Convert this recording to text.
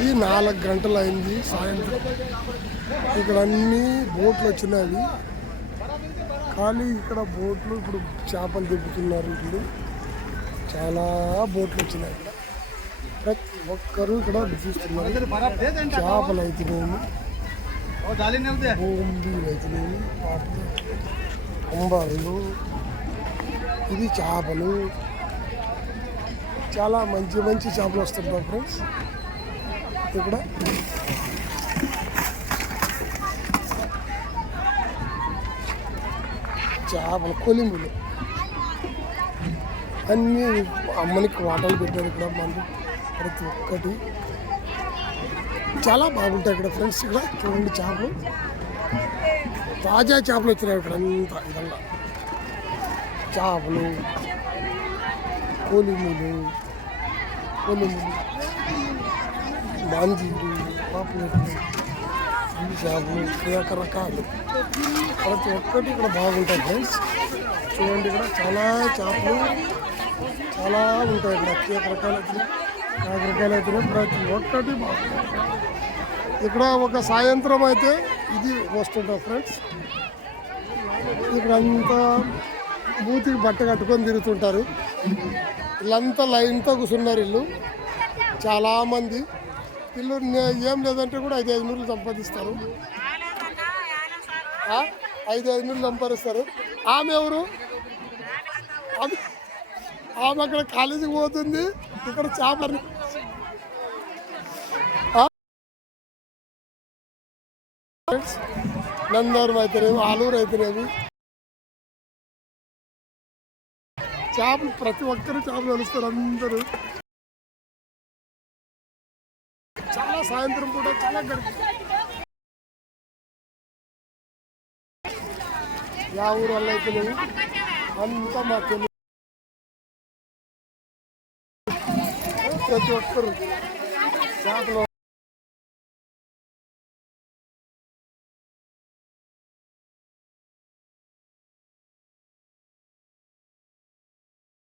ఇది 4 గంటలు అయింది సాయంత్రం. ఇక్కడ అన్ని బోట్లు వచ్చినాయి. కానీ ఇక్కడ బోట్లు ఇప్పుడు చేపలు దింపుతున్నారు. ఇప్పుడు చాలా బోట్లు వచ్చినాయి. ఇక్కడ ప్రతి ఒక్కరు ఇక్కడ చూస్తున్నారు. చేపలు అయితేనేమి, బోంబీలు అయితేనేమి, అంబారులు, ఇది చేపలు, చాలా మంచి మంచి చేపలు వస్తుంటాయి ఫ్రెండ్స్. ఇక్కడ చేపలు, కొలింబులు అన్నీ అమ్మనికి వాటలు పెట్టారు. ఇక్కడ మందు ప్రతి ఒక్కటి చాలా బాగుంటాయి ఇక్కడ ఫ్రెండ్స్. ఇక్కడ చూడండి చేపలు, తాజా చేపలు వచ్చినాయి ఇక్కడ అంతా. ఇదల్లా చేపలు, కొలిములు, మంజీలు, పాపులేట్లు, ఈ చేపలు రకరకాలు ప్రతి ఒక్కటి ఇక్కడ బాగుంటాయి ఫ్రెండ్స్. చూడండి ఇక్కడ చాలా చేపలు చాలా ఉంటాయి. ఇక్కడ రకరకాలు అయితే ప్రతి ఒక్కటి బాగుంటాయి. ఇక్కడ ఒక సాయంత్రం అయితే ఇది వస్తుంటారు ఫ్రెండ్స్. ఇక్కడ అంతా బూతికి బట్ట కట్టుకొని తిరుగుతుంటారు. వీళ్ళంతా లైన్తో కూర్చున్నారు. వీళ్ళు చాలామంది. వీళ్ళు ఏం లేదంటే కూడా 5,500 సంపాదిస్తారు. 5,500 సంపాదిస్తారు. ఆమె ఎవరు? ఆమె అక్కడ కాలేజీకి పోతుంది. ఇక్కడ చేపని నందవరం అయితేనేవి, ఆలూరు అయితేనేవి చేపలు ప్రతి ఒక్కరు చేపలు కలుస్తారు అందరూ. చాలా సాయంత్రం కూడా చాలా గడుపు. యా ఊరు వల్ల అయితేనేవి అంతా మా తెలుగు ప్రతి ఒక్కరు చేపలు